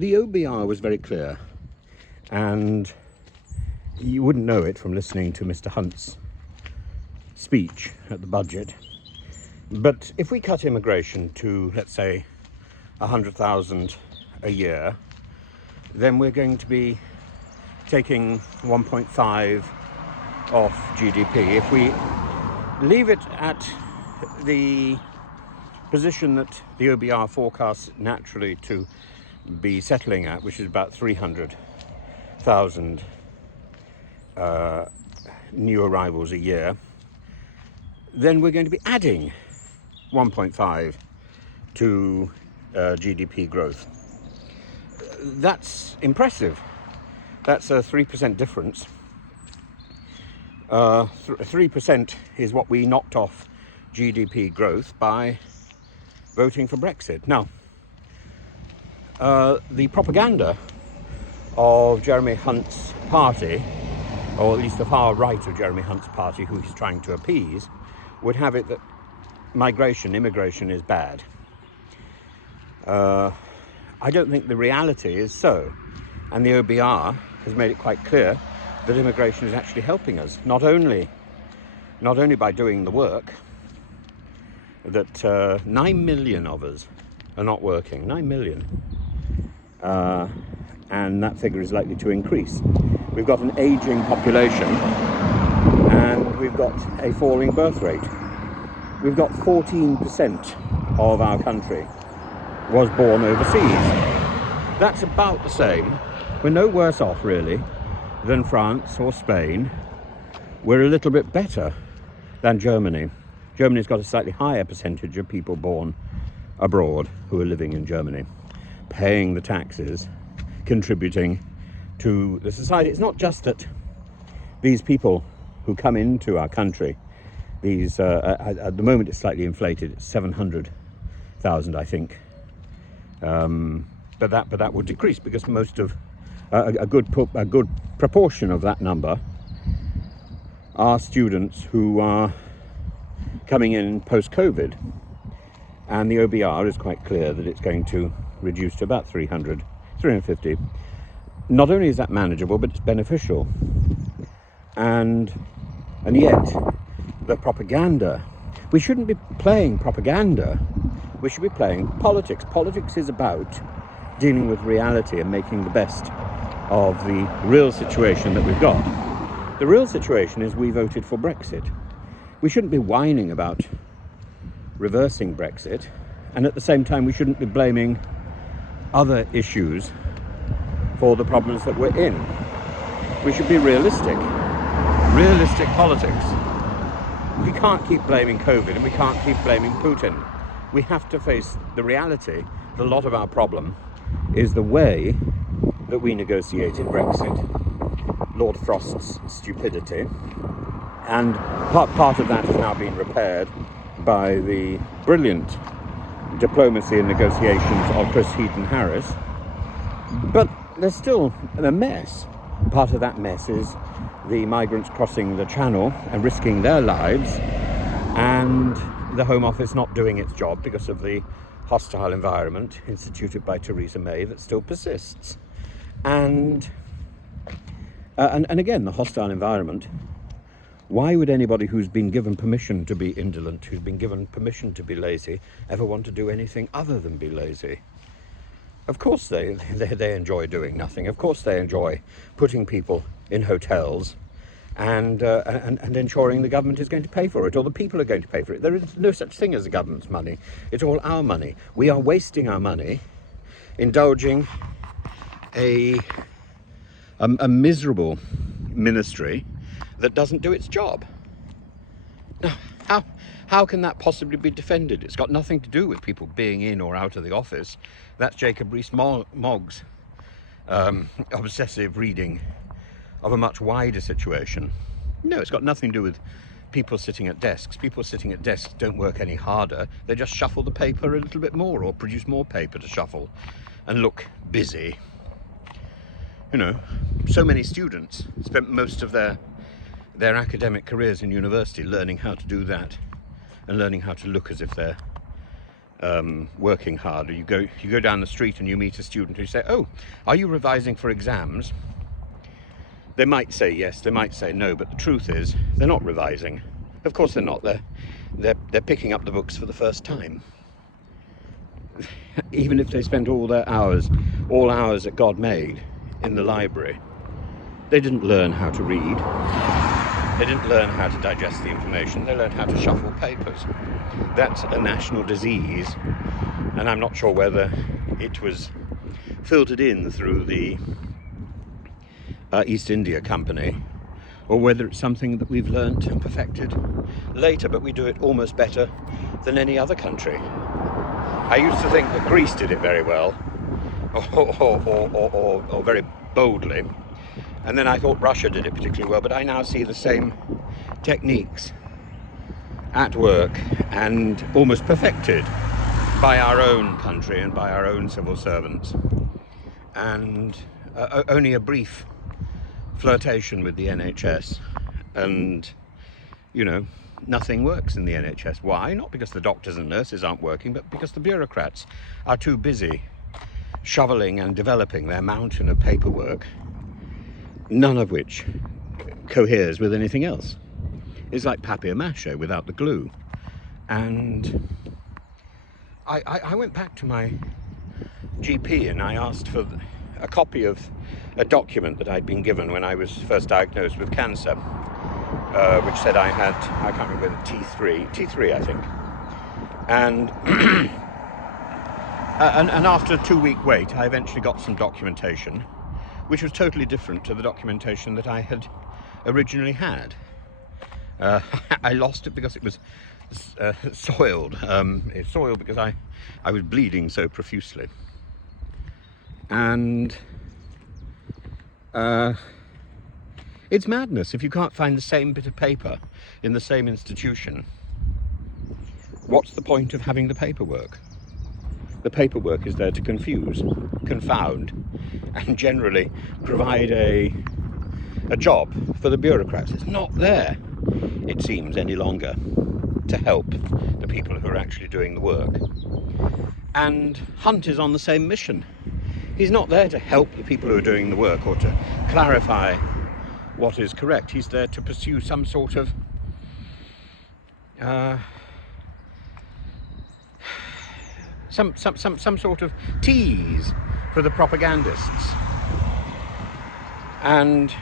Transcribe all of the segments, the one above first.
The OBR was very clear, and you wouldn't know it from listening to Mr. Hunt's speech at the budget. But if we cut immigration to, let's say, 100,000 a year, then we're going to be taking 1.5 off GDP. If we leave it at the position that the OBR forecasts naturally to be settling at, which is about 300,000 new arrivals a year, then we're going to be adding 1.5 to GDP growth. That's impressive. That's a 3% difference. 3% is what we knocked off GDP growth by voting for Brexit. Now, the propaganda of Jeremy Hunt's party, or at least the far right of Jeremy Hunt's party, who he's trying to appease, would have it that immigration is bad. I don't think the reality is so. And the OBR has made it quite clear that immigration is actually helping us, not only by doing the work, that 9 million of us are not working, 9 million. And that figure is likely to increase. We've got an aging population and we've got a falling birth rate. We've got 14% of our country was born overseas. That's about the same. We're no worse off really than France or Spain. We're a little bit better than Germany. Germany's got a slightly higher percentage of people born abroad who are living in Germany, paying the taxes, contributing to the society. It's not just that these people who come into our country, these at the moment it's slightly inflated, it's 700,000 I think, but that will decrease because most of a good proportion of that number are students who are coming in post-COVID, and the OBR is quite clear that it's going to reduce to about 350. Not only is that manageable, but it's beneficial. And yet, the propaganda, we shouldn't be playing propaganda, we should be playing politics. Politics is about dealing with reality and making the best of the real situation that we've got. The real situation is we voted for Brexit. We shouldn't be whining about reversing Brexit, and at the same time we shouldn't be blaming other issues for the problems that we're in. We should be realistic politics. We can't keep blaming COVID and we can't keep blaming Putin. We have to face the reality that a lot of our problem is the way that we negotiated Brexit, Lord Frost's stupidity, and part of that has now been repaired by the brilliant diplomacy and negotiations of Chris Heaton-Harris, but there's still a mess. Part of that mess is the migrants crossing the channel and risking their lives, and the Home Office not doing its job because of the hostile environment instituted by Theresa May that still persists. And again, the hostile environment. Why would anybody who's been given permission to be indolent, who's been given permission to be lazy, ever want to do anything other than be lazy? Of course they enjoy doing nothing. Of course they enjoy putting people in hotels and ensuring the government is going to pay for it, or the people are going to pay for it. There is no such thing as the government's money. It's all our money. We are wasting our money indulging a miserable ministry that doesn't do its job. Now, how can that possibly be defended? It's got nothing to do with people being in or out of the office. That's Jacob Rees-Mogg's obsessive reading of a much wider situation. No, it's got nothing to do with people sitting at desks. People sitting at desks don't work any harder. They just shuffle the paper a little bit more, or produce more paper to shuffle and look busy. You know, so many students spent most of their academic careers in university learning how to do that and learning how to look as if they're working hard, or you go down the street and you meet a student who say, "Oh, are you revising for exams?" They might say yes, they might say no, but the truth is they're not revising. Of course they're not. They're picking up the books for the first time. Even if they spent all hours that God made in the library, they didn't learn how to read. They didn't learn how to digest the information. They learned how to shuffle papers. That's a national disease, and I'm not sure whether it was filtered in through the East India Company, or whether it's something that we've learnt and perfected later, but we do it almost better than any other country. I used to think that Greece did it very well, or very boldly, and then I thought Russia did it particularly well, but I now see the same techniques at work and almost perfected by our own country and by our own civil servants. And only a brief flirtation with the NHS, and nothing works in the NHS. Why? Not because the doctors and nurses aren't working, but because the bureaucrats are too busy shoveling and developing their mountain of paperwork, none of which coheres with anything else. It's like papier-mâché without the glue. And I went back to my GP and I asked for a copy of a document that I'd been given when I was first diagnosed with cancer, which said I had, I can't remember, T3 I think. And and after a 2-week wait, I eventually got some documentation, which was totally different to the documentation that I had originally had. I lost it because it was soiled. It's soiled because I was bleeding so profusely. And it's madness if you can't find the same bit of paper in the same institution. What's the point of having the paperwork? The paperwork is there to confuse, confound, and generally provide a job for the bureaucrats. It's not there, it seems, any longer to help the people who are actually doing the work. And Hunt is on the same mission. He's not there to help the people who are doing the work or to clarify what is correct. He's there to pursue some sort of some sort of tease for the propagandists, and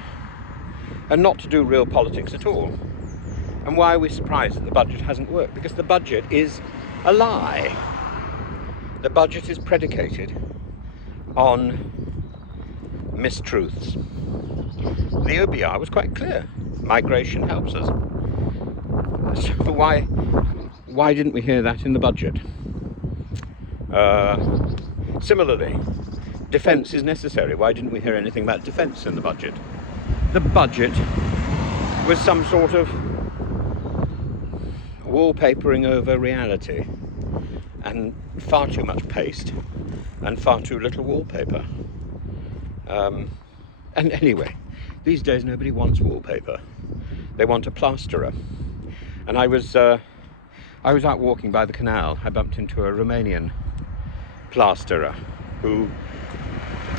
not to do real politics at all. And why are we surprised that the budget hasn't worked? Because the budget is a lie. The budget is predicated on mistruths. The OBR was quite clear. Migration helps us. So why didn't we hear that in the budget? Similarly, defence is necessary. Why didn't we hear anything about defence in the budget? The budget was some sort of wallpapering over reality, and far too much paste and far too little wallpaper. And anyway, these days nobody wants wallpaper. They want a plasterer. And I was out walking by the canal. I bumped into a Romanian plasterer who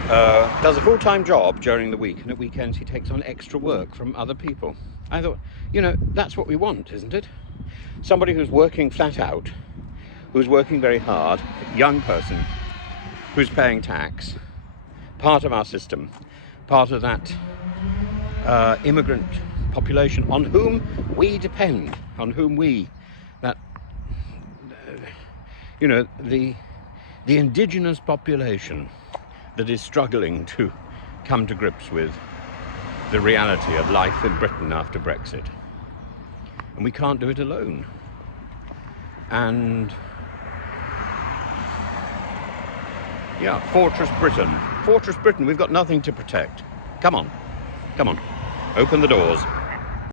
does a full-time job during the week, and at weekends he takes on extra work from other people. I thought, that's what we want, isn't it? Somebody who's working flat out, who's working very hard, a young person who's paying tax, part of our system, part of that immigrant population on whom we depend, on whom the indigenous population that is struggling to come to grips with the reality of life in Britain after Brexit. And we can't do it alone. And yeah, Fortress Britain. Fortress Britain, we've got nothing to protect. Come on, open the doors.